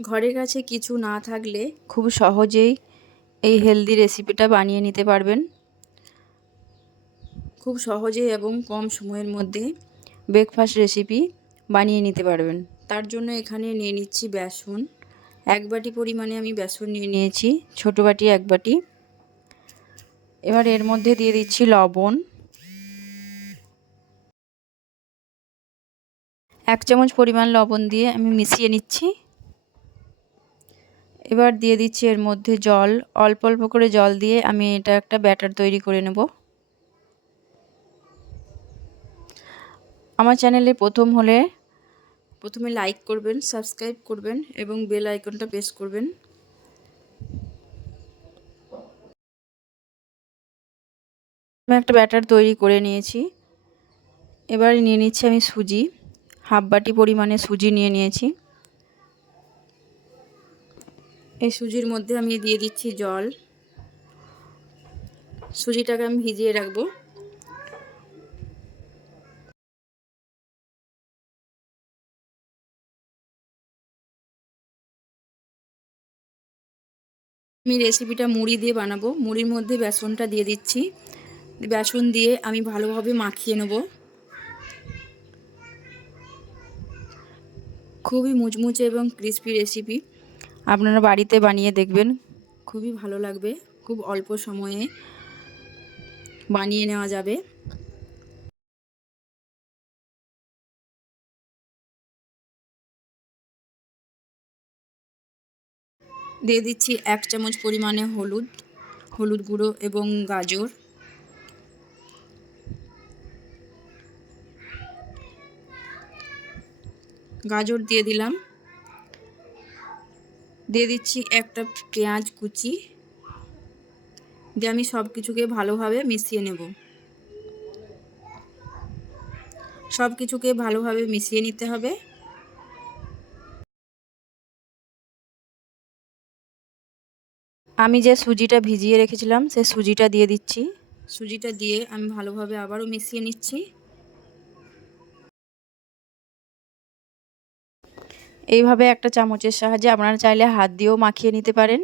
ঘরের কাছে কিছু না থাকলে খুব সহজেই এই হেলদি রেসিপিটা বানিয়ে নিতে পারবেন। খুব সহজে এবং কম সময়ের মধ্যে ব্রেকফাস্ট রেসিপি বানিয়ে নিতে পারবেন। তার জন্য এখানে নিয়ে নিচ্ছি বেসন। এক বাটি পরিমাণে আমি বেসন নিয়ে নিয়েছি ছোটো বাটি এক বাটি। এবার এর মধ্যে দিয়ে দিচ্ছি লবণ। এক চামচ পরিমাণ লবণ দিয়ে আমি মিশিয়ে নিচ্ছি। এবার দিয়ে দিচ্ছি এর মধ্যে জল। অল্প অল্প করে জল দিয়ে আমি এটা একটা ব্যাটার তৈরি করে নেব। আমার চ্যানেলে প্রথম হলে প্রথমে লাইক করবেন, সাবস্ক্রাইব করবেন এবং বেল আইকনটা প্রেস করবেন। আমি একটা ব্যাটার তৈরি করে নিয়েছি। এবার নিয়ে নিচ্ছি আমি সুজি। হাফ বাটি পরিমাণে সুজি নিয়ে নিয়েছি। এই সুজির মধ্যে আমি দিয়ে দিচ্ছি জল। সুজিটাকে আমি ভিজিয়ে রাখব। আমি রেসিপিটা মুড়ি দিয়ে বানাবো। মুড়ির মধ্যে বেসনটা দিয়ে দিচ্ছি। বেসন দিয়ে আমি ভালোভাবে মাখিয়ে নেব। খুবই মুচমুচে এবং ক্রিস্পি রেসিপি আপনারা বাড়িতে বানিয়ে দেখবেন। খুবই ভালো লাগবে, খুব অল্প সময়ে বানিয়ে নেওয়া যাবে। দিয়ে দিচ্ছি এক চামচ পরিমাণে হলুদ হলুদ গুঁড়ো এবং গাজর। গাজর দিয়ে দিলাম। দিয়ে দিচ্ছি একটা পেঁয়াজ কুচি। দিয়ে আমি সব কিছুকে ভালোভাবে মিশিয়ে নেব। সব কিছুকে ভালোভাবে মিশিয়ে নিতে হবে। আমি যে সুজিটা ভিজিয়ে রেখেছিলাম, সে সুজিটা দিয়ে দিচ্ছি। সুজিটা দিয়ে আমি ভালোভাবে আবারও মিশিয়ে নিচ্ছি। এইভাবে একটা চামচের সাহায্যে আপনারা চাইলে হাত দিয়েও মাখিয়ে নিতে পারেন।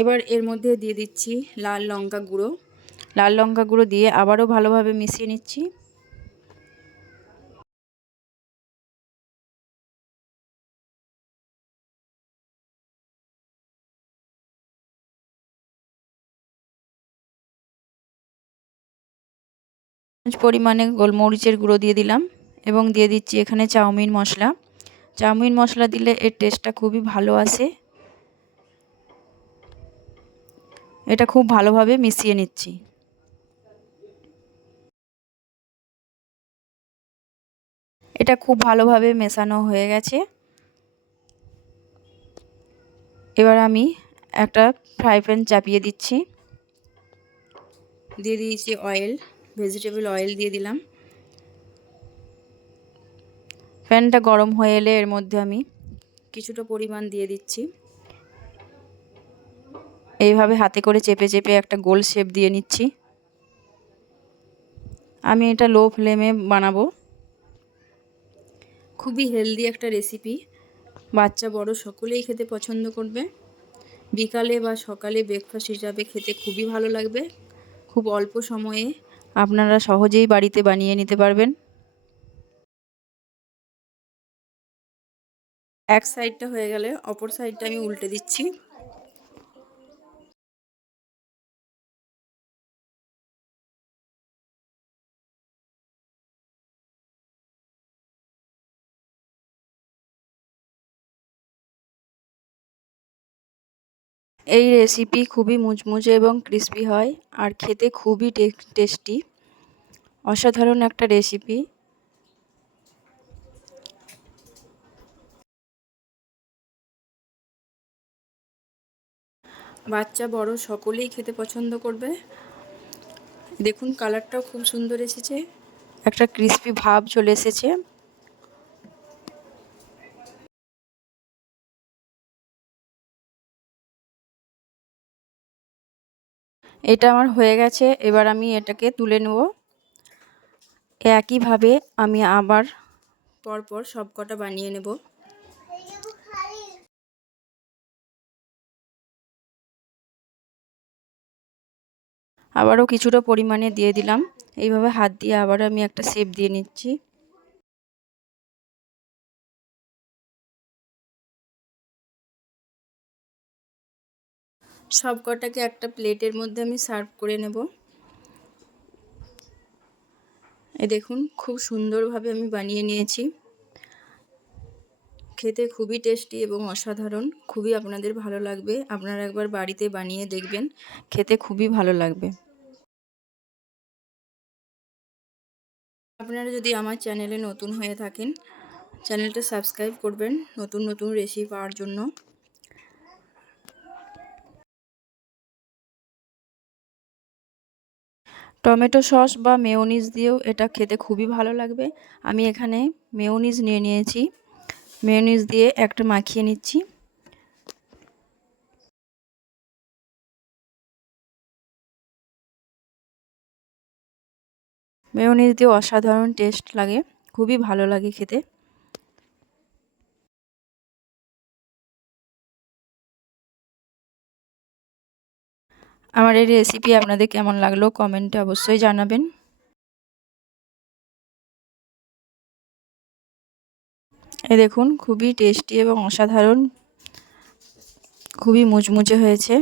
এবার এর মধ্যে দিয়ে দিচ্ছি লাল লঙ্কা গুঁড়ো। লাল লঙ্কা গুঁড়ো দিয়ে আবারও ভালোভাবে মিশিয়ে নিচ্ছি। পরিমাণে গোলমরিচের গুঁড়ো দিয়ে দিলাম এবং দিয়ে দিচ্ছি এখানে চাউমিন মশলা। চাউমিন মশলা দিলে এর টেস্টটা খুবই ভালো আসে। এটা খুব ভালোভাবে মিশিয়ে নিচ্ছি। এটা খুব ভালোভাবে মেশানো হয়ে গেছে। এবার আমি একটা ফ্রাই প্যান চাপিয়ে দিচ্ছি। দিয়ে দিয়েছি অয়েল। ভেজিটেবল অয়েল দিয়ে দিলাম। প্যানটা গরম হয়ে এলে এর মধ্যে আমি কিছুটা পরিমাণ দিয়ে দিচ্ছি। এইভাবে হাতে করে চেপে চেপে একটা গোল শেপ দিয়ে নিচ্ছি। আমি এটা লো ফ্লেমে বানাবো। খুবই হেলদি একটা রেসিপি বাচ্চা বড় সকলেই খেতে পছন্দ করবে। বিকালে বা সকালে ব্রেকফাস্ট হিসাবে খেতে খুবই ভালো লাগবে। খুব অল্প সময়ে আপনারা সহজেই বাড়িতে বানিয়ে নিতে পারবেন। এক সাইডটা হয়ে গেলে অপর সাইডটা আমি উল্টে দিচ্ছি। এই রেসিপি খুবই মুচমুচে এবং ক্রিস্পি হয় আর খেতে খুবই টেস্টি অসাধারণ একটা রেসিপি বাচ্চা, বড় সকলেই খেতে পছন্দ করবে। দেখুন কালারটাও খুব সুন্দর এসেছে। একটা ক্রিস্পি ভাব চলে এসেছে। এটা আমার হয়ে গেছে। এবার আমি এটাকে তুলে নেব। একইভাবে আমি আবার পরপর সব কটা বানিয়ে নেব। আবারও কিছুটা পরিমাণে দিয়ে দিলাম। এইভাবে হাত দিয়ে আবার আমি একটা শেপ দিয়ে নিচ্ছি। সব কটাকে একটা প্লেটের মধ্যে আমি সার্ভ করে নেব। এ দেখুন, খুব সুন্দরভাবে আমি বানিয়ে নিয়েছি। খেতে খুবই টেস্টি এবং অসাধারণ, খুবই আপনাদের ভালো লাগবে। আপনারা একবার বাড়িতে বানিয়ে দেখবেন, খেতে খুবই ভালো লাগবে। আপনারা যদি আমার চ্যানেলে নতুন হয়ে থাকেন, চ্যানেলটা সাবস্ক্রাইব করবেন, নতুন নতুন রেসিপি পাওয়ার জন্য। টমেটো সস বা মেয়োনিজ দিয়েও এটা খেতে খুবই ভালো লাগবে। আমি এখানে মেয়োনিজ নিয়ে নিয়েছি। মেয়োনিজ দিয়ে একটা মাখিয়ে নিচ্ছি। মেয়োনিজ দিয়ে অসাধারণ টেস্ট লাগে। খুবই ভালো লাগে খেতে। আমার এই রেসিপি আপনাদের কেমন লাগল কমেন্টে অবশ্যই জানাবেন। এ দেখুন, খুবই টেস্টি এবং অসাধারণ, খুবই মুচমুচে হয়েছে।